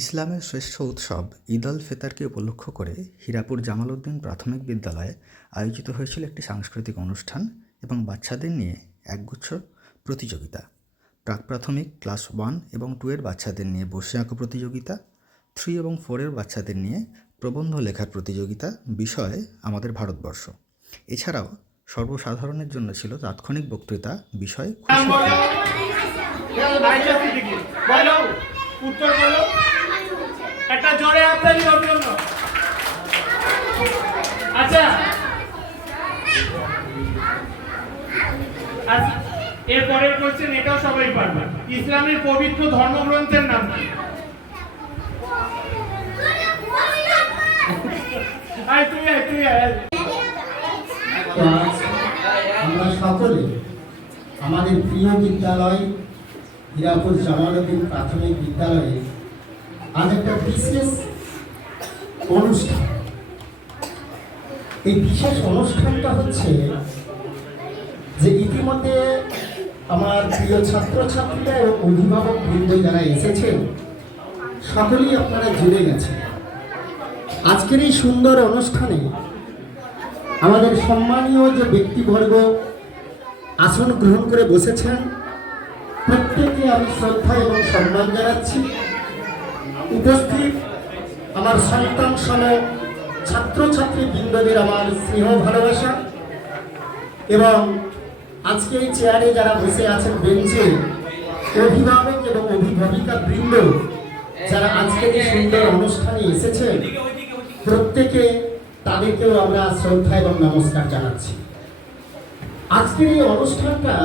ইসলামের শ্রেষ্ঠ উৎসব ঈদ আল ফিতরকে উপলক্ষ করে হীরাপুর জামাল উদ্দিন প্রাথমিক বিদ্যালয়ে আয়োজিত হয়েছিল একটি সাংস্কৃতিক অনুষ্ঠান এবং বাচ্চাদের নিয়ে একগুচ্ছ প্রতিযোগিতা। প্রাক প্রাথমিক ক্লাস 1 এবং 2 এর বাচ্চাদের নিয়ে বসে আঁকো প্রতিযোগিতা, 3 এবং 4 এর বাচ্চাদের নিয়ে প্রবন্ধ লেখার প্রতিযোগিতা, বিষয় আমাদের ভারতবর্ষ। এছাড়াও সর্বসাধারণের জন্য ছিল তাৎক্ষণিক বক্তৃতা, বিষয় উত্তর বলো, একটা জোরে হাততালি ওর জন্য। আচ্ছা, এরপরের কোশ্চেন, এটাও সবাই পারবে। ইসলামের পবিত্র ধর্মগ্রন্থের নাম কি? আমরা সকলে আমাদের প্রিয় বিদ্যালয় হীরাপুর জামাল উদ্দিন প্রাথমিক বিদ্যালয়ে আজ একটা বিশেষ অনুষ্ঠান। এই বিশেষ অনুষ্ঠানটা হচ্ছে যে ইতিমধ্যে আমার প্রিয় ছাত্রছাত্রীরা ও অভিভাবক বৃন্দ যারা এসেছেন সকলেই আপনারা জুড়ে গেছেন। আজকের এই সুন্দর অনুষ্ঠানে আমাদের সম্মানীয় যে ব্যক্তিবর্গ আসন গ্রহণ করে বসেছেন প্রত্যেকে আমি শ্রদ্ধা এবং সম্মান জানাচ্ছি। উপস্থিত আমার সন্তান সম ছাত্রছাত্রী বৃন্দদের আমার স্নেহ ভালোবাসা, এবং আজকে এই চেয়ারে যারা বসে আছেন বেঞ্চে অভিভাবক এবং অভিভাবিকা বৃন্দ যারা আজকের এই সুন্দর অনুষ্ঠানে এসেছেন প্রত্যেকে তাদেরকেও আমরা শ্রদ্ধা এবং নমস্কার জানাচ্ছি। আজকের এই অনুষ্ঠানটা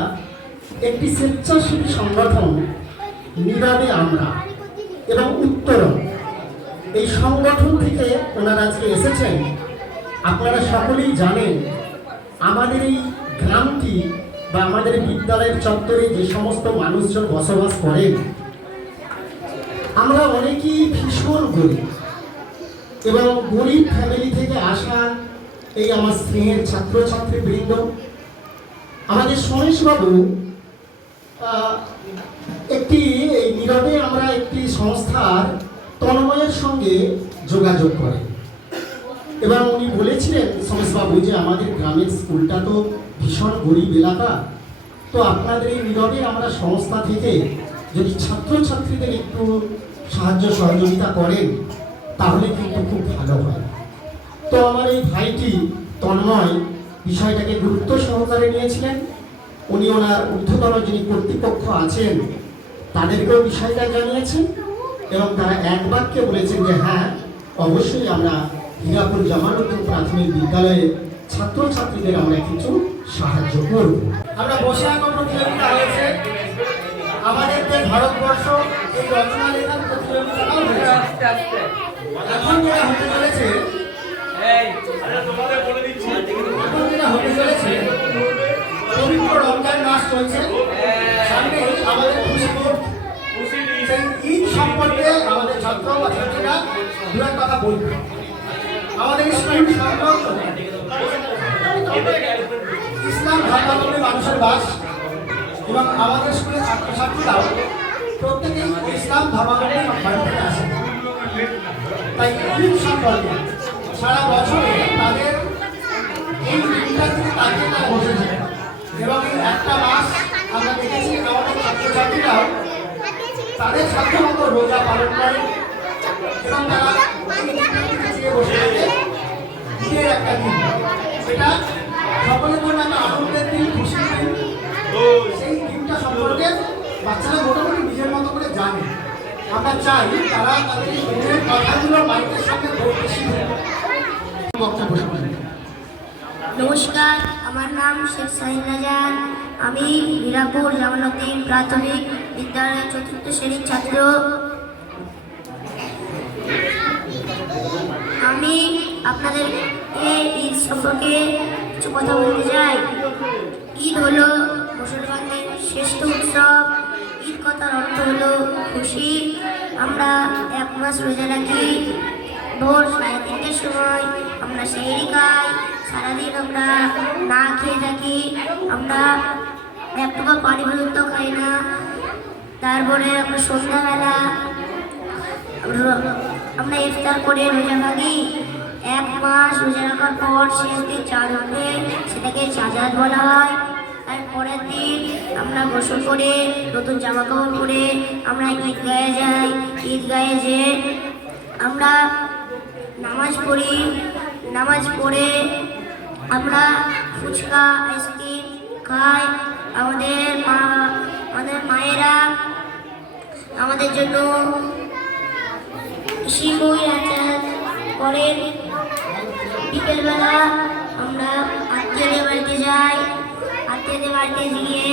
একটি স্বেচ্ছাসেবী সংগঠন নীরবে আমরা এবং উত্তরণ এই সংগঠন থেকে ওনারা আজকে এসেছেন। আপনারা সকলেই জানেন আমাদের এই গ্রামটি বা আমাদের বিদ্যালয়ের চত্বরে যে সমস্ত মানুষজন বসবাস করেন আমরা অনেকেই ভীষণ গরিব, এবং গরিব ফ্যামিলি থেকে আসা এই আমার স্নেহের ছাত্রছাত্রী বৃন্দ, আমাদের সমেশবাবু একটি নীরবে আমরা একটি সংস্থার তন্ময়ের সঙ্গে যোগাযোগ করেন, এবং উনি বলেছিলেন সমেশবাবু যে আমাদের গ্রামের স্কুলটা তো ভীষণ গরিব এলাকা, তো আপনাদের এই নীরবে আমরা সংস্থা থেকে যদি ছাত্রছাত্রীদের একটু সাহায্য সহযোগিতা করেন তাহলে কিন্তু খুব ভালো হয়। তো আমার এই ভাইটি তন্ময় বিষয়টাকে গুরুত্ব সহকারে নিয়েছিলেন। উনি ওনার ঊর্ধ্বতন যিনি কর্তৃপক্ষ আছেন তাদেরকেও বিষয়টা জানিয়েছেন, এবং তারা এক বাক্যে বলেছেন যে হ্যাঁ অবশ্যই আমরা হীরাপুর জামাল উদ্দিন প্রাথমিক বিদ্যালয়ে ছাত্রছাত্রীদের আমরা কিছু সাহায্য করব। আমরা বসে আঁকো প্রতিযোগিতা হয়েছে, আমাদের যে ভারতবর্ষ এই রচনা লেখার প্রতিযোগিতাটাও হয়েছে। এখন যেটা হতে চলেছে পবিত্র রমজান মাস চলছে, সামনে আমাদের ঈদ সম্পর্কে আমাদের ছাত্র বা ছাত্রীরা দুটো কথা বলবে। আমাদের স্কুল ইসলাম ধর্মাবলম্বী মানুষের বাস, এবং আমাদের স্কুলের ছাত্রছাত্রীরাও প্রত্যেকেই ইসলাম ধর্মাবলম্বী বাড়ি থেকে আসে। তাই ঈদ সম্পর্কে সারা বছরে তাদের এই দিনটার দিকে তাকিয়ে তারা বসেছে, এবং এই একটা মাস আমরা দেখেছি আমাদের ছাত্রছাত্রীরাও তাদের সাধ্যমতো রোজা পালন করে, এবং তারা এই দিনটার দিকে চেয়ে বসে থাকে। ঈদের একটা দিন, সেটা সকলের জন্য একটা আনন্দের দিন, খুশির দিন। সেই দিনটা সম্পর্কে বাচ্চারা মোটামুটি নিজের মতো করে জানে। আমরা চাই তারা তাদের এই দিনের কথাগুলো মাইকের সামনে বেশি বক্তব্য শোনেন। নমস্কার, আমার নাম শেখ সাহিদ রাজান। আমি হীরাপুর জামাল উদ্দিন প্রাথমিক বিদ্যালয়ের 4র্থ শ্রেণীর ছাত্র। আমি আপনাদেরকে ঈদ সম্পর্কে কিছু কথা বলতে চাই। ঈদ হলো মুসলমানদের শ্রেষ্ঠ উৎসব। ঈদ কথার অর্থ হলো খুশি। আমরা 1 মাস রোজা রাখি। ভোর 3:30টার সময় আমরা সেহরি খাই। সারাদিন আমরা না খেয়ে থাকি, আমরা এক টুকরো পানি পর্যন্ত খাই না। তারপরে আমরা সন্ধ্যাবেলা আমরা ইফতার করে রোজা ভাঙি। 1 মাস রোজা রাখার পর শেষ দিন চাঁদ ওঠে, সেটাকে চাঁদাত বলা হয়। তার পরের দিন আমরা গোসল করে নতুন জামা কাপড় পরে আমরা ঈদগাহে যাই। ঈদগাহে যেয়ে আমরা নামাজ পড়ি। নামাজ পড়ে আমরা ফুচকা আইসক্রিম খাই। আমাদের মায়েরা আমাদের জন্য শিমুই আচার করেন। বিকেলবেলা আমরা আত্মীয়দের বাড়িতে যাই। আত্মীয়দের বাড়িতে গিয়ে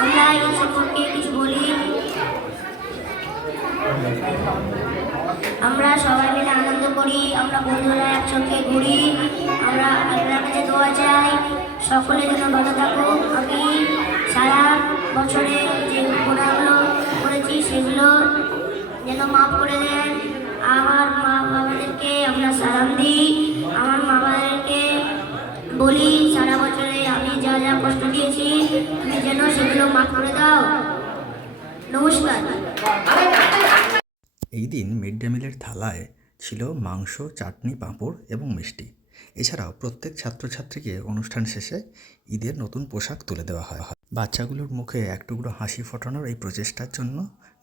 আমরা এই সম্পর্কে কিছু বলি। আমরা সবাই মিলে আনন্দ করি। আমরা বন্ধুরা একসঙ্গে ঘুরি। আমরা আল্লাহর কাছে দোয়া চাই সকলে যেন ভালো থাকুক। আমি সারা বছরে যে গুনাহগুলো করেছি সেগুলো যেন মাফ করে দেন। আমার মা বাবাদেরকে আমরা সালাম দিই। আমার মা বাবাদেরকে বলি সারা বছরে আমি যা যা কষ্ট দিয়েছি তুমি যেন সেগুলো মাফ করে দাও। নমস্কার। এই দিন মিড ডে মিলের থালায় ছিল মাংস, চাটনি, পাঁপড় এবং মিষ্টি। এছাড়াও প্রত্যেক ছাত্রছাত্রীকে অনুষ্ঠান শেষে ঈদের নতুন পোশাক তুলে দেওয়া হয়। বাচ্চাগুলোর মুখে এক টুকরো হাসি ফোটানোর এই প্রচেষ্টার জন্য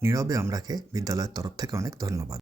নীরবে আমরাকে বিদ্যালয়ের তরফ থেকে অনেক ধন্যবাদ।